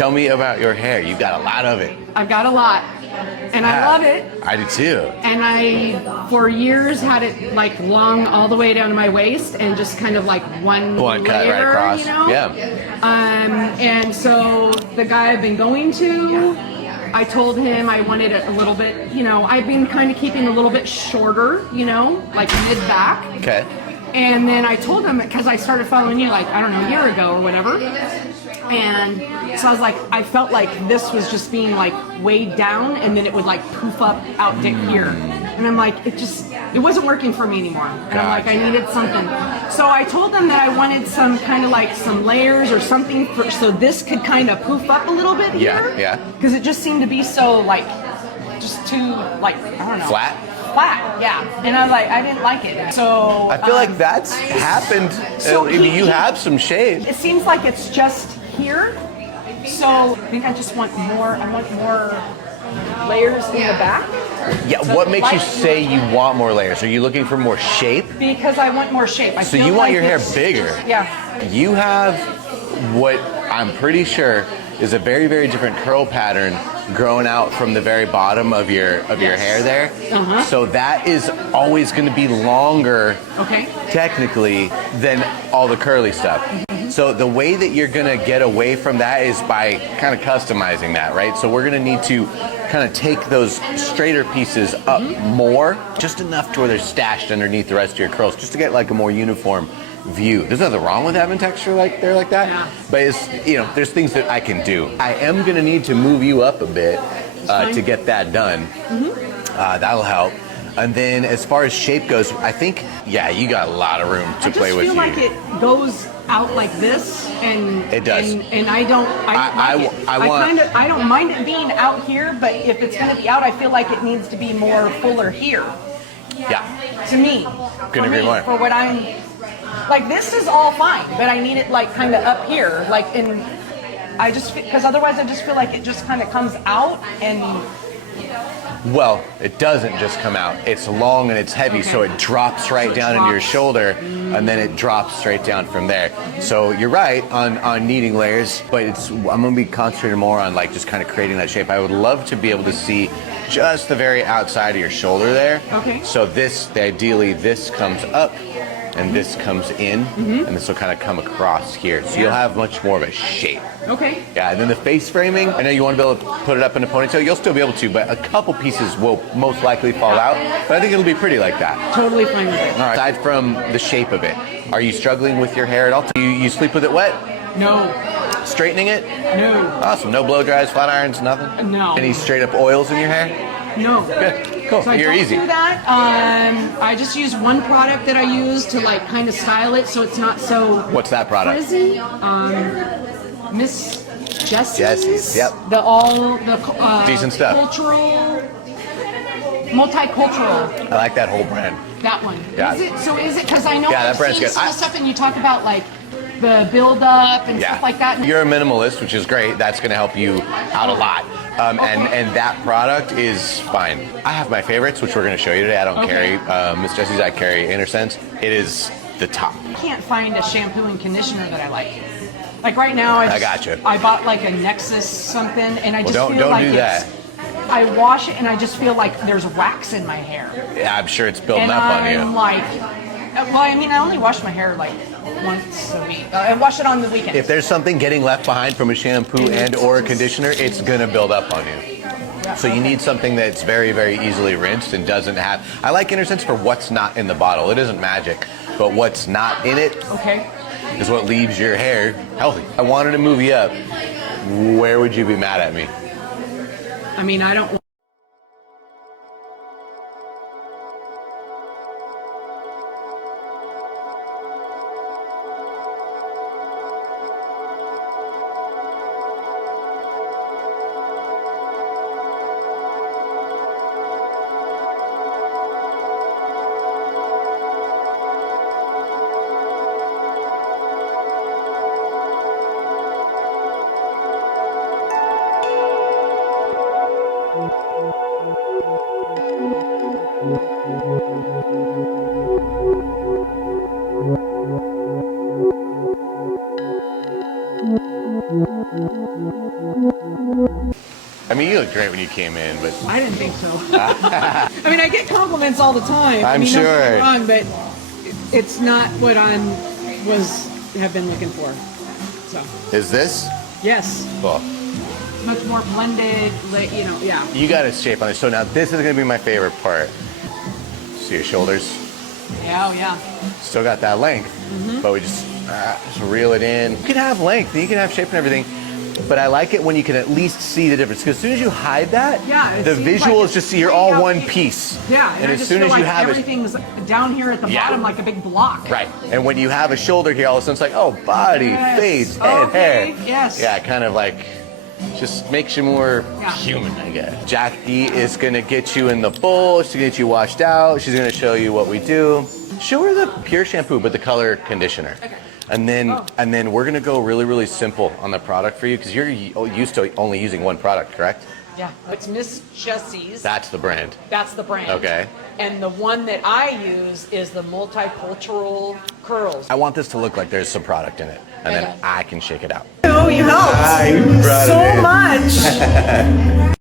Tell me about your hair. You got a lot of it. I've got a lot, and I love it. I do too. And I, for years, had it like long all the way down to my waist, and just kind of like one cut layer, right across. you know? Yeah. And so the guy I've been going to, I told him I wanted it a little bit, you know, I've been kind of keeping a little bit shorter, you know, like mid-back. Okay. And then I told him, because I started following you like, I don't know, a year ago or whatever. And so I was like, I felt like this was just being like weighed down, and then it would like poof up out here. And I'm like, it wasn't working for me anymore. And I'm like, I needed something. So I told them that I wanted some kind of like some layers or something so this could kind of poof up a little bit here. Yeah. Because it just seemed to be so like, just too like, I don't know. Flat, yeah. And I was like, I didn't like it. So I feel like that's happened. So You have some shape. it seems like it's just here. So I think I just want more. I want more layers in the back. Yeah. So What makes you like- say you want more layers? Are you looking for more shape? Because I want more shape. So you want your hair bigger. Yeah. You have what I'm pretty sure is a very, very different curl pattern growing out from the very bottom of your hair there. So that is always going to be longer, technically, than all the curly stuff. So the way that you're going to get away from that is by kind of customizing that, right? So we're going to need to kind of take those straighter pieces up more, just enough to where they're stashed underneath the rest of your curls, just to get like a more uniform view. There's nothing wrong with having texture like that, but it's, you know, there's things that I can do. I am going to need to move you up a bit to get that done. That'll help. And then as far as shape goes, I think, you got a lot of room to play with. I just feel like it goes out like this, and it does. And I don't. I don't mind it being out here, but if it's going to be out, I feel like it needs to be more fuller here. Yeah. To me. Couldn't agree more. For what I'm. Like this is all fine, but I need it like kind of up here, like in. I just because otherwise I just feel like it just kind of comes out and. Well, it doesn't just come out. It's long and it's heavy, so it drops right down into your shoulder, and then it drops straight down from there. So you're right on needing layers, but I'm going to be concentrating more on like just kind of creating that shape. I would love to be able to see just the very outside of your shoulder there. Okay. So ideally this comes up, and this comes in, and this will kind of come across here. So you'll have much more of a shape. Okay. Yeah, and then the face framing, I know you want to be able to put it up in a ponytail. You'll still be able to, but a couple pieces will most likely fall out. But I think it'll be pretty like that. Totally fine with it. All right. Aside from the shape of it, are you struggling with your hair at all? Do you sleep with it wet? No. Straightening it? No. Awesome. No blow dries, flat irons, nothing? No. Any straight up oils in your hair? No. Good. Cool. So I You're don't easy. do that. I just use one product that I use to like kind of style it so it's not so What's that product? frizzy. Miss Jessie's. Yep. Decent stuff. Multicultural. I like that whole brand. That one. Yeah. Is it? Because I know Yeah, that I've brand's seen good. some stuff and you talk about like the build up and stuff like that. You're a minimalist, which is great. That's going to help you out a lot. And that product is fine. I have my favorites, which we're going to show you today. I don't carry Miss Jessie's. I carry InnerSense. It is the top. I can't find a shampoo and conditioner that I like. Like right now, I bought like a Nexus something, and I just feel like don't do that. I wash it, and I just feel like there's wax in my hair. Yeah, I'm sure it's building And up on I'm you. like, well, I mean, I only wash my hair like once a week. I wash it on the weekends. If there's something getting left behind from a shampoo and or a conditioner, it's going to build up on you. So you need something that's very, very easily rinsed and doesn't have... I like InnerSense for what's not in the bottle. It isn't magic, but what's not in it is what leaves your hair healthy. I wanted to move you up. Where would you be mad at me? I mean, I don't... I mean, you look great when you came in, but I didn't think so. I mean, I get compliments all the time. I'm I mean, sure. Don't get me wrong, but it's not what have been looking for. So is this? yes, Cool. much more blended. You know, yeah. You got a shape on it. So now this is gonna be my favorite part. See your shoulders? Yeah, oh yeah. Still got that length, but we just reel it in. You can have length, you can have shape and everything, but I like it when you can at least see the difference. Because as soon as you hide that, Yeah, it the seems visual like is just it's see you're way all out one here. piece. Yeah, and I as just soon feel as you like have it, everything's down here at the Yeah. bottom like a big block. right. And when you have a shoulder here, all of a sudden it's like, oh, body, Yes. face, head, Okay, hair. yes. Yeah, kind of like just makes you more Yeah. human, I guess. Jackie is gonna get you in the bowl. She's gonna get you washed out. She's gonna show you what we do. Show her the pure shampoo, but the color conditioner. Okay. And then we're gonna go really, really simple on the product for you because you're used to only using one product, correct? Yeah. It's Miss Jessie's. That's the brand. That's the brand. Okay. And the one that I use is the multicultural curls. I want this to look like there's some product in it, and then Okay. I can shake it out. Oh, you helped You brought it so in. much.